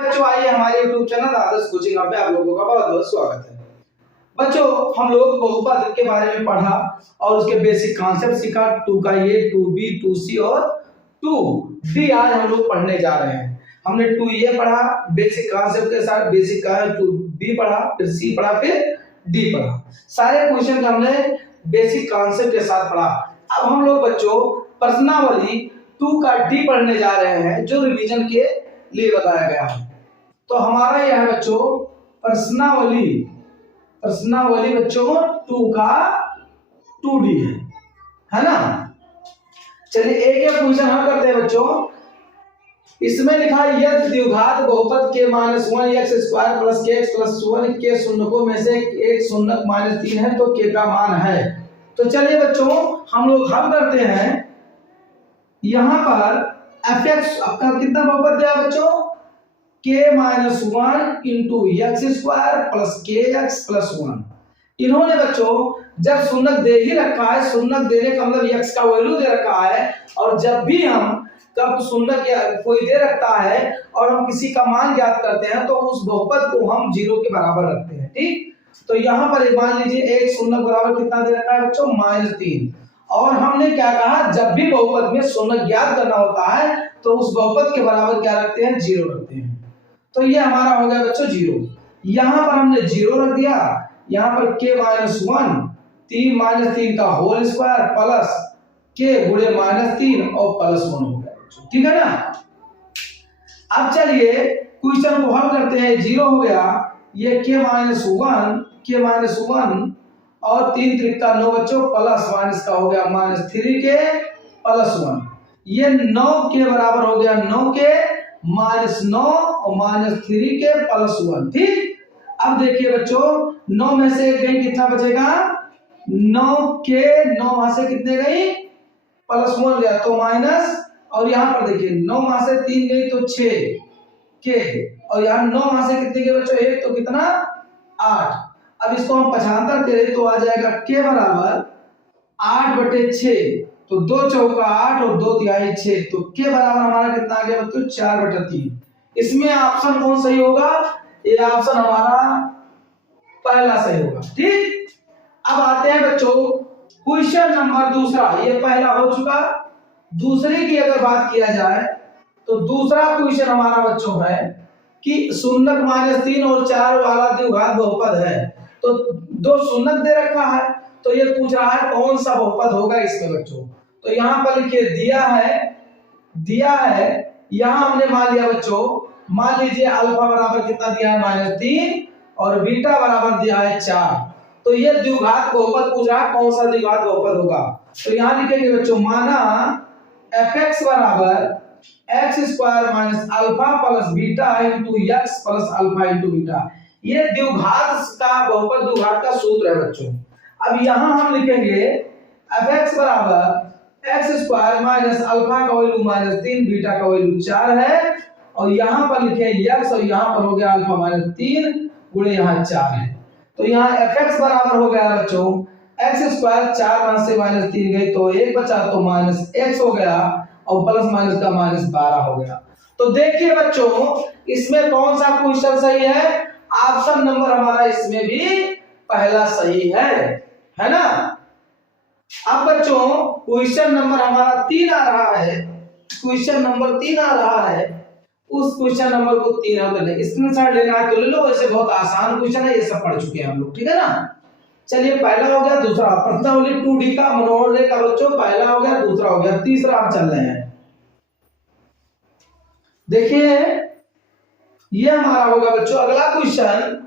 बच्चों आइए हमारे YouTube चैनल आदर्श कोचिंग में आप लोगों का बहुत बहुत स्वागत है। बच्चों हम लोग बहुपद के बारे में पढ़ा और उसके बेसिक कॉन्सेप्ट सीखा। 2 का ए, 2b, 2c और 2d आज हम लोग पढ़ने जा रहे हैं। हमने 2a पढ़ा बेसिक कॉन्सेप्ट के साथ, बेसिक का 2b पढ़ा, फिर c पढ़ा, फिर d पढ़ा। सारे क्वेश्चन हमने बेसिक कॉन्सेप्ट के साथ पढ़ा। अब हम लोग बच्चों प्रश्नावली 2 का d पढ़ने जा रहे हैं जो रिवीजन के लिए बताया गया है। तो हमारा यह है बच्चों प्रश्नावली बच्चों 2 का 2d है ना। चलिए एक एक क्वेश्चन हम करते हैं बच्चों। इसमें लिखा है यदि द्विघात बहुपद के -1 x स्क्वायर प्लस के x प्लस 1 के शून्यकों में से एक शून्यक -3 है तो k का मान है। तो चलिए बच्चों हम लोग हल करते हैं। यहां पर fx आपका कितना बहुपद दिया बच्चों, k-1 into x square plus के एक्स प्लस 1। इन्होंने बच्चों जब शून्यक दे ही रखा है, शून्यक देने का मतलब x का वैल्यू दे रखा है, और जब भी हम कब शून्यक कोई दे रखता है और हम किसी का मान ज्ञात करते हैं तो उस बहुपद को हम 0 के बराबर रखते हैं। ठीक, तो यहाँ पर मान लीजिए एक शून्यक बराबर कितना दे रखा है बच्चों, -3। और हमने क्या कहा, जब भी बहुपद में शून्यक ज्ञात करना होता है तो उस बहुपद के बराबर क्या रखते हैं, 0 रखते हैं। तो ये हमारा हो गया बच्चों 0। यहाँ पर हमने 0 रख दिया। यहाँ पर k-1 3 का होल स्क्वायर प्लस k गुणे -3 और प्लस 1 हो गया बच्चों, ठीक है ना। अब चलिए क्वेश्चन को हल करते हैं। 0 हो गया, ये k-1 और 3 त्रिका 9 बच्चों प्लस माइनस का हो गया -3 के प्लस 1। ये 9 के बराबर हो गया 9 के -9 और -3 के प्लस 1। ठीक, अब देखिए बच्चों 9 में से एक गई, कितना बचेगा, 9 के 9 वहां से कितने गई, प्लस 1 गया तो माइनस, और यहाँ पर देखिए 9 वहां से 3 गई तो 6 के, और यहाँ 9 वहां से कितने गए बच्चों, 1 तो कितना 8। अब इसको हम पक्षांतर करें तो आ जाएगा k बराबर 8/6, तो 2 चौका 8 और 2 तिहाई 6, तो k बराबर हमारा कितना आ गया बच्चों, 4/3। इसमें ऑप्शन कौन सही होगा, ये ऑप्शन हमारा पहला सही होगा। ठीक, अब आते हैं बच्चों क्वेश्चन नंबर दूसरा। ये पहला हो चुका। दूसरे की अगर बात किया जाए तो दूसरा क्वेश्चन हमारा बच्चों है कि शून्यक -3 और 4 वाला द्विघात बहुपद है, तो 2 शून्यक दे रखा है, तो ये पूछ रहा है कौन सा बहुपद होगा इसमें बच्चों। तो यहाँ पर लिखिए दिया है, यहाँ हमने मान लिया बच्चों, मान लीजिए अल्फा बराबर कितना दिया है, -3, और बीटा बराबर दिया है 4। तो ये द्विघात बहुपद पूछ रहा है कौन सा द्विघात बहुपद होगा। तो यहाँ लिखेंगे बच्चों, माना fx बराबर x² - alpha plus beta into X plus alpha into beta. ये द्विघात का बहुपद द्विघात का सूत्र है बच्चों। अब यहाँ हम लिखेंगे fx बराबर x² - अल्फा का वैल्यू -3, बीटा का वैल्यू 4 है, और यहाँ पर लिखे x, और यहाँ पर हो गया अल्फा -3 गुणे यहाँ 4 है। तो यहाँ fx बराबर हो गया बच्चों x², 4 वहां से -3 गई तो 1 बचा, तो -x हो गया, और प्लस माइनस का -12 हो गया। तो देखिए बच्चों इसमें कौन सा क्वेश्चन सही है, ऑप्शन नंबर हमारा इसमें भी पहला सही है ना। अब बच्चों क्वेश्चन नंबर हमारा 3 आ रहा है, क्वेश्चन नंबर 3 आ रहा है। उस क्वेश्चन नंबर को 3 होता है, स्क्रीनशॉट लेना है तो ले लो, वैसे बहुत आसान क्वेश्चन है, ये सब पढ़ चुके हैं हम लोग, ठीक है ना। चलिए पहला हो गया, दूसरा प्रश्नावली 2D का मनोहर का बच्चों पहला हो गया, दूसरा हो गया, तीसरा हम चल रहे हैं। देखिए ये हमारा होगा बच्चों अगला क्वेश्चन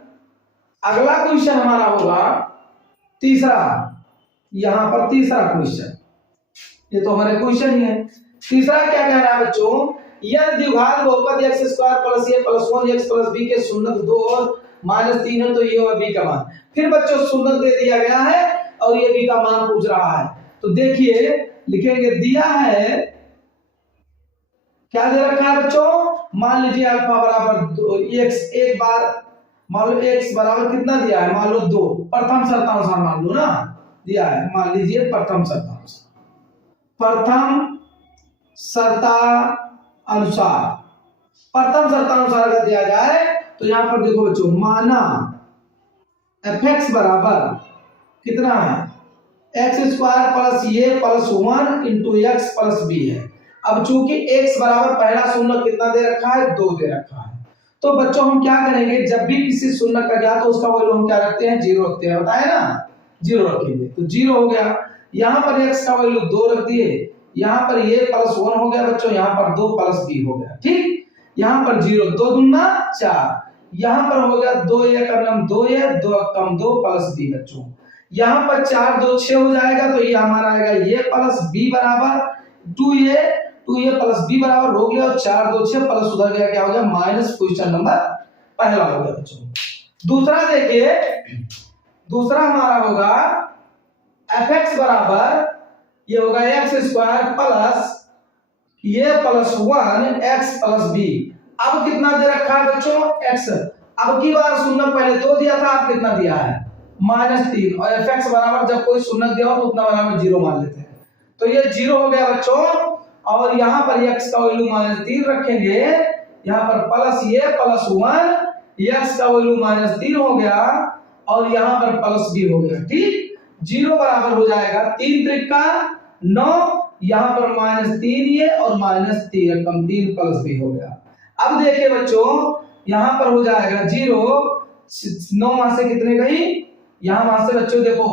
हमारा होगा तीसरा। यहां पर तीसरा क्वेश्चन, ये तो हमारे क्वेश्चन ही है। तीसरा क्या कह रहा है बच्चों, यदि द्विघात बहुपद x² plus a plus 1 x plus b के शून्यक 2 और -3 है तो ये होगा b का मान। फिर बच्चों शून्यक दे दिया गया है और ये b का मान पूछ रहा है। तो देखिए लिखेंगे, दिया है, क्या दे रखा है बच्चों, मान लीजिए अल्फा बराबर x, एक बार मान लो x बराबर कितना दिया है, मान लो 2, प्रथम शर्तानुसार मान लो ना, दिया है, मान लीजिए प्रथम शर्तानुसार प्रथम शर्तानुसार अगर दिया जाए तो यहाँ पर देखो बच्चों, माना fx बराबर कितना है, एक्स स्क्वायर प्लस ये plus 1 into X plus B है। अब चूंकि x बराबर पहला शून्य कितना दे रखा है, 2 दे रखा है, तो बच्चों हम क्या करेंगे, जब भी किसी शून्य का ज्ञात तो उसका वैल्यू हम क्या रखते हैं, 0 रखते हैं, बताए ना, 0 रखेंगे तो 0 हो गया। यहाँ पर x का वैल्यू 2 रख दिए, यहाँ पर ये प्लस 1 हो गया बच्चों, यहाँ पर 2 प्लस b हो गया, ठीक। यहाँ पर 0, 2 दूना 4, यहाँ पर हो गया 2 a का नाम 2 a, 2 कम 2 प्लस b बच्चों। यहाँ पर 4 2 6 हो जाएगा, तो ये हमारा आएगा ये प्लस b बराबर 2a प्लस b बराबर हो गया, और 4 2 6 प्लस उधर गया, क्या हो गया, माइनस। क्वेश्चन नंबर पहला हो गया बच्चों। दूसरा देखिए, दूसरा हमारा होगा fx बराबर ये होगा एक्स स्क्वायर प्लस ये प्लस 1 x प्लस b। अब कितना दे रखा है बच्चों, x। अब की बार शून्य पहले 2 दिया था, अब कितना दिया है, -3, और fx बराबर जब कोई शून्य दिया हो तो उतना बराबर 0 मान लेते हैं, तो ये 0 हो गया बच्चों। और यहाँ पर x का वैल्यू -3 रखेंगे, यहाँ पर प्लस ये प्लस 1 x का वैल्यू -3 हो गया, और यहाँ पर प्लस b हो गया, ठीक। 0 बराबर हो जाएगा 3 त्रिका 9, यहाँ पर -3 ये और -3 कम 3 प्लस b हो गया। अब देखिए बच्चों, यहाँ पर हो जाएगा 0, 9 मास से कितने गई, यहाँ मास से बच्चों देखो,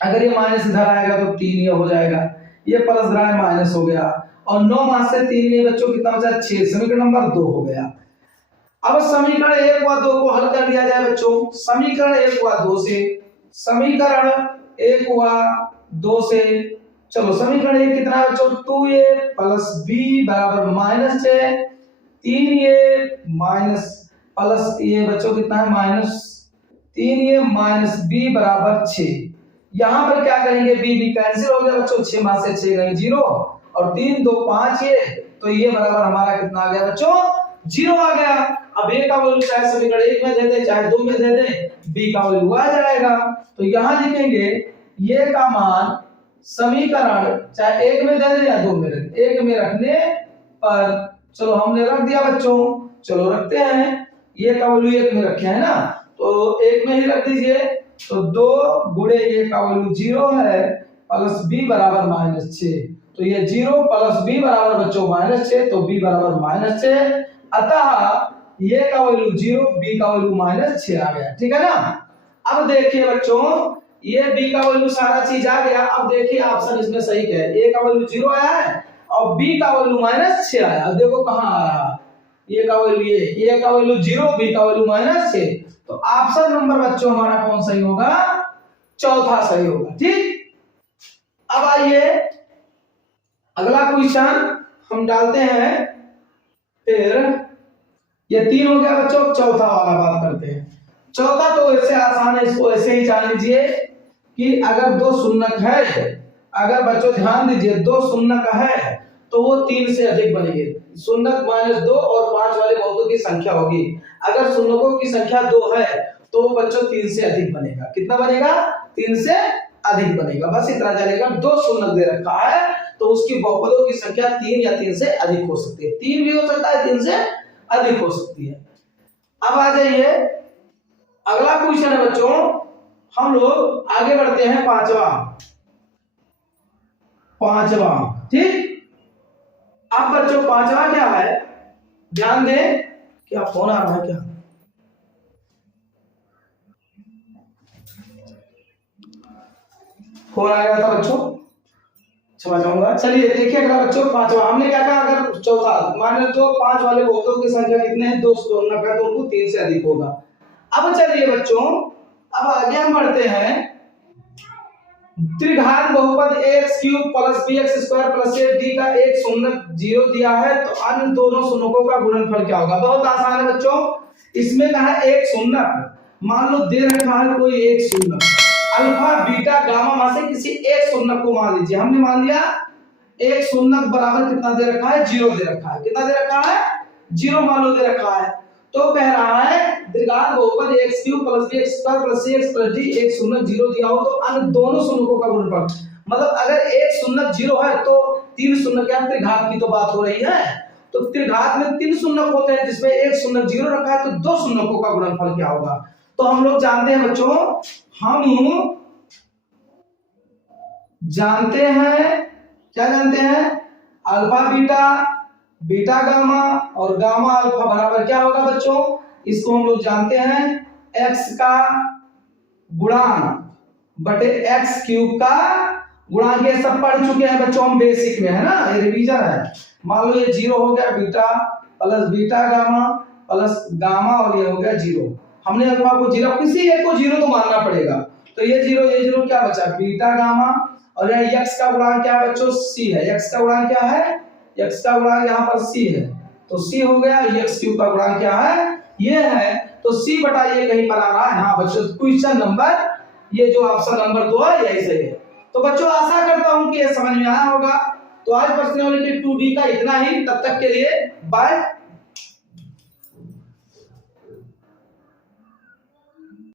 अगर ये माइनस इधर आएगा तो 3 ये हो जाएगा, ये प्लस रहा है माइनस हो गया, और 9 मास से 3 ये बच्चों कितना बचा, 6, समीकरण नंबर 2 हो गया। अब समीकरण 1 व 2 को हल कर लिया जाए बच्चों, समीकरण 1 व 2 से, समीकरण 1 व 2 से, चलो समीकरण 1 कितना है बच्चों, 2a प्लस b बराबर -6, 3a माइनस प्लस ये बच्चों कितना है, -3a माइनस b बराबर 6। यहाँ पर क्या करेंगे, b कैंसिल हो गया बच्चों, 6 मास से 6 गए 0, और 3 2 5 ये, तो ये बराबर हमारा कितना आ गया बच्चों, 0 आ गया। अब a का वैल्यू चाहे समीकरण 1 में दे दे चाहे 2 में दे दे, b का वैल्यू आ जाएगा। तो यहाँ लिखेंगे ये का मान समीकरण चाहे 1 में दे दे या 2 में दे दे, 1 में रखने पर, चलो हमने रख दिया बच्चों, चलो रखते हैं, ये का वैल्यू 1 में रखे हैं ना, तो 1 में ही रख दीजिए, तो 2 गुणे ये का वैल्यू 0 है प्लस b बराबर -6, तो ये 0 प्लस b बराबर बच्चों -6, तो b बराबर -6, अतः ये का वैल्यू 0, b का वैल्यू -6 आ गया, ठीक है ना। अब देखिए बच्चों, ये b का वैल्यू सारा चीज आ गया। अब देखिए ऑप्शन इसमें सही क्या है, a का वैल्यू 0 आया है और b का वैल्यू -6 आया। अब देखो कहां आ रहा, a का वैल्यू ये, a का वैल्यू 0, b का वैल्यू -6, तो ऑप्शन नंबर बच्चों हमारा कौन सही होगा, चौथा सही होगा, ठीक। अब आइए अगला क्वेश्चन हम डालते हैं, फिर ये 3 हो गया बच्चों, चौथा वाला बात करते हैं। चौथा तो ऐसे आसान है, इसको ऐसे ही जान लीजिए कि अगर 2 शून्यक है, अगर बच्चों ध्यान दीजिए 2 शून्यक है तो वो 3 से अधिक बनेंगे, शून्यक -2 और 5 वाले बहुपद की संख्या होगी। अगर शून्यकों की संख्या 2 है तो बच्चों 3 से अधिक बनेगा, कितना बनेगा, 3 से अधिक बनेगा, बस इतना चलेगा। 2 शून्यक दे रखा है तो उसकी बहुपदों की संख्या 3 या 3 से अधिक हो सकती है, 3 भी हो सकता है, 3 से अधिक हो सकती है। अब आ जाइए अगला क्वेश्चन है बच्चों, हम लोग आगे बढ़ते हैं, पांचवा, ठीक। अब बच्चों पांचवा क्या है, ध्यान दें, क्या फोन आ रहा है क्या, फोन आ गया था बच्चों, क्षमा चाहूंगा। चलिए देखिए अगला बच्चों पांचवा, हमने क्या कहा, अगर चौथा -2 5 वाले बहुपदों की संख्या कितने हैं, 2 शून्यक है तो उनको 3 से अधिक होगा। अब चलिए बच्चों, अब आगे हम बढ़ते हैं, त्रिघात बहुपद x³ plus bx² plus d का एक शून्यक 0 दिया है, तो अन्य दोनों शून्यकों का गुणनफल क्या होगा। बहुत आसान है बच्चों, इसमें कहा है एक शून्यक, मान लो दे रखा है कोई एक शून्यक, अल्फा बीटा गामा में से किसी एक शून्यक को मान लीजिए, हमने मान लिया एक शून्यक बराबर कितना दे रखा है, 0 दे रखा है, कितना दे रखा है, 0 मान लो दे रखा है। तो कह रहा है त्रिघात बहुपद x³ plus bx² plus cx plus d एक शून्यक 0 दिया हो तो अन्य दोनों शून्यकों का गुणनफल, मतलब अगर एक शून्यक 0 है तो 3 शून्यक क्या त्रिघात की तो बात हो रही है, तो त्रिघात में 3 शून्यक होते हैं, जिसमें एक शून्यक 0 रखा है, तो 2 शून्यकों का गुणनफल क्या होगा। तो हम लोग जानते हैं बच्चों, हम जानते हैं, क्या जानते हैं, अल्फा बीटा, बीटा गामा और गामा अल्फा बराबर क्या होगा बच्चों, इसको हम लोग जानते हैं x का गुणांक बटे x क्यूब का गुणांक। ये सब पढ़ चुके हैं बच्चों हम बेसिक में, है ना, ये रिवीजन है। मान लो ये 0 हो गया, beta plus beta gamma plus gamma, और ये हो गया 0। हमने अल्फा को 0, किसी एक को 0 तो मानना पड़ेगा, तो ये 0 क्या बचा, बीटा गामा, और ये x का गुणांक क्या है बच्चों, c है। x का गुणांक क्या है, x का गुणांक यहाँ पर c है, तो c हो गया। x क्यूब का गुणांक क्या है, ये है, तो c बटा ये कहीं पर आ रहा है। हाँ बच्चों, क्वेश्चन नंबर, ये जो ऑप्शन नंबर 2 है यही सही है। तो बच्चों आशा करता हूं कि ये समझ में आया होगा। तो आज पर्सनैलिटी 2D का इतना ही, तब तक के लिए बाय।